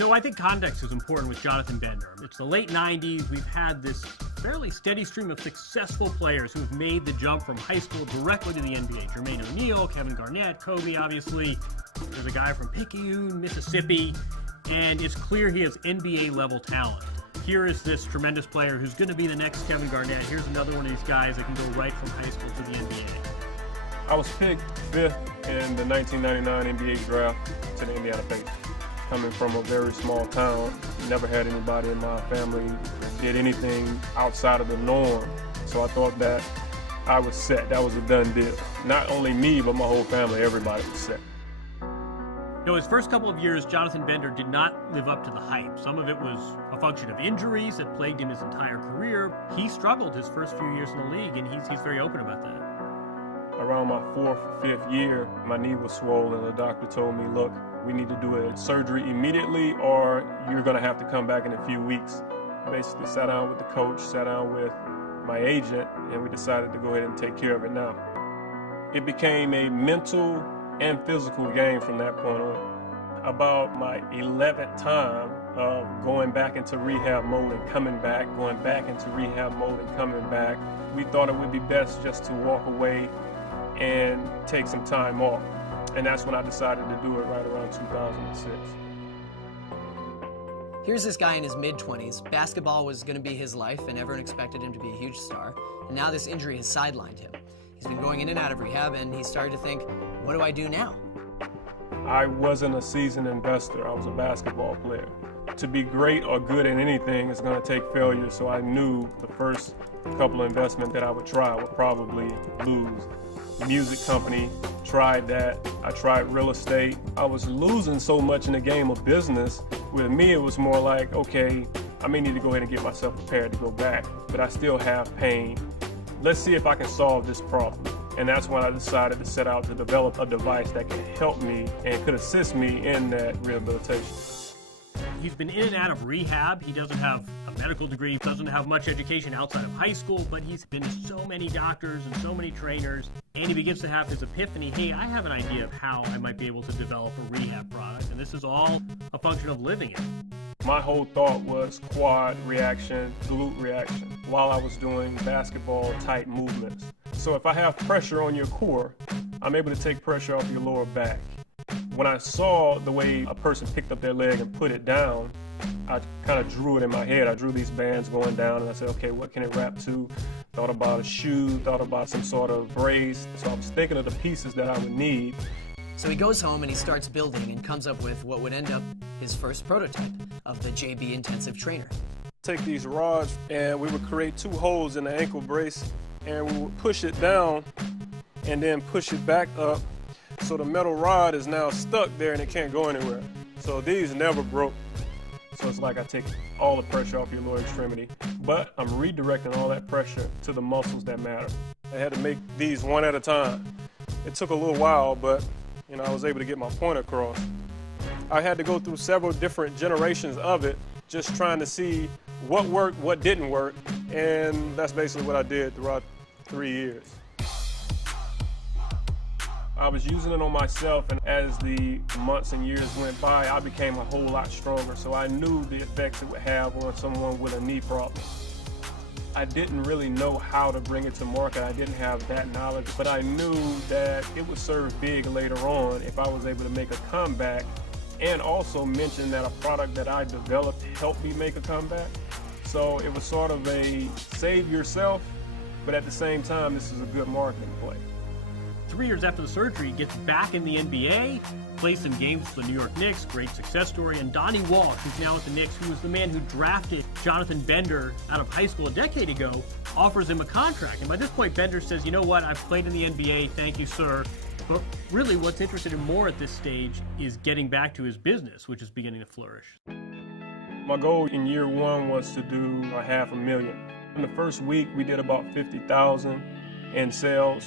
So I think context is important with Jonathan Bender. It's the late 90s. We've had this fairly steady stream of successful players who've made the jump from high school directly to the NBA. Jermaine O'Neal, Kevin Garnett, Kobe, obviously. There's a guy from Picayune, Mississippi, and it's clear he has NBA-level talent. Here is this tremendous player who's going to be the next Kevin Garnett. Here's another one of these guys that can go right from high school to the NBA. I was picked 5th in the 1999 NBA draft to the Indiana Pacers. Coming from a very small town, never had anybody in my family that did anything outside of the norm. So I thought that I was set. That was a done deal. Not only me, but my whole family, everybody was set. His first couple of years, Jonathan Bender did not live up to the hype. Some of it was a function of injuries that plagued him his entire career. He struggled his first few years in the league, and he's very open about that. Around my 4th, 5th year, my knee was swollen. The doctor told me, look, we need to do a surgery immediately or you're going to have to come back in a few weeks. Basically sat down with the coach, sat down with my agent, and we decided to go ahead and take care of it now. It became a mental and physical game from that point on. About my 11th time of going back into rehab mode and coming back, going back into rehab mode and coming back, we thought it would be best just to walk away and take some time off. And that's when I decided to do it right around 2006. Here's this guy in his mid-20s. Basketball was going to be his life, and everyone expected him to be a huge star. And now this injury has sidelined him. He's been going in and out of rehab, and he started to think, what do I do now? I wasn't a seasoned investor. I was a basketball player. To be great or good at anything is going to take failure, so I knew the first couple of investments that I would try would probably lose. Music company, tried that. I tried real estate. I was losing so much in the game of business. With me, it was more like, okay, I may need to go ahead and get myself prepared to go back, but I still have pain. Let's see if I can solve this problem. And that's when I decided to set out to develop a device that could help me and could assist me in that rehabilitation. He's been in and out of rehab. He doesn't have a medical degree, doesn't have much education outside of high school, but he's been to so many doctors and so many trainers, and he begins to have his epiphany, hey, I have an idea of how I might be able to develop a rehab product, and this is all a function of living it. My whole thought was quad reaction, glute reaction, while I was doing basketball-type movements. So if I have pressure on your core, I'm able to take pressure off your lower back. When I saw the way a person picked up their leg and put it down, I kind of drew it in my head. I drew these bands going down, and I said, okay, what can it wrap to? Thought about a shoe, thought about some sort of brace. So I was thinking of the pieces that I would need. So he goes home and he starts building and comes up with what would end up his first prototype of the JB Intensive Trainer. Take these rods, and we would create 2 holes in the ankle brace, and we would push it down and then push it back up. So the metal rod is now stuck there and it can't go anywhere. So these never broke. So it's like I take all the pressure off your lower extremity, but I'm redirecting all that pressure to the muscles that matter. I had to make these one at a time. It took a little while, but I was able to get my point across. I had to go through several different generations of it, just trying to see what worked, what didn't work, and that's basically what I did throughout 3 years. I was using it on myself, and as the months and years went by, I became a whole lot stronger, so I knew the effects it would have on someone with a knee problem. I didn't really know how to bring it to market. I didn't have that knowledge, but I knew that it would serve big later on if I was able to make a comeback, and also mention that a product that I developed helped me make a comeback. So it was sort of a save yourself, but at the same time, this is a good marketing play. 3 years after the surgery, he gets back in the NBA, plays some games for the New York Knicks, great success story, and Donnie Walsh, who's now at the Knicks, who was the man who drafted Jonathan Bender out of high school a decade ago, offers him a contract. And by this point, Bender says, you know what, I've played in the NBA, thank you, sir. But really what's interested him more at this stage is getting back to his business, which is beginning to flourish. My goal in year 1 was to do $500,000. In the first week, we did about 50,000 in sales.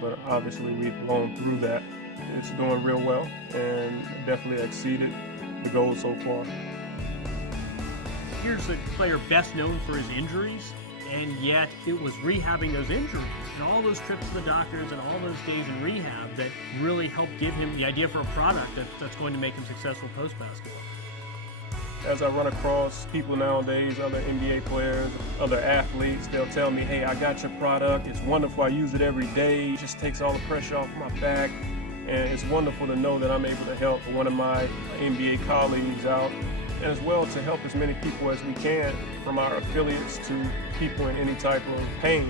But obviously we've gone through that. It's doing real well and definitely exceeded the goal so far. Here's a player best known for his injuries, and yet it was rehabbing those injuries and all those trips to the doctors and all those days in rehab that really helped give him the idea for a product that's going to make him successful post-basketball. As I run across people nowadays, other NBA players, other athletes, they'll tell me, hey, I got your product. It's wonderful. I use it every day. It just takes all the pressure off my back. And it's wonderful to know that I'm able to help one of my NBA colleagues out, and as well to help as many people as we can, from our affiliates to people in any type of pain.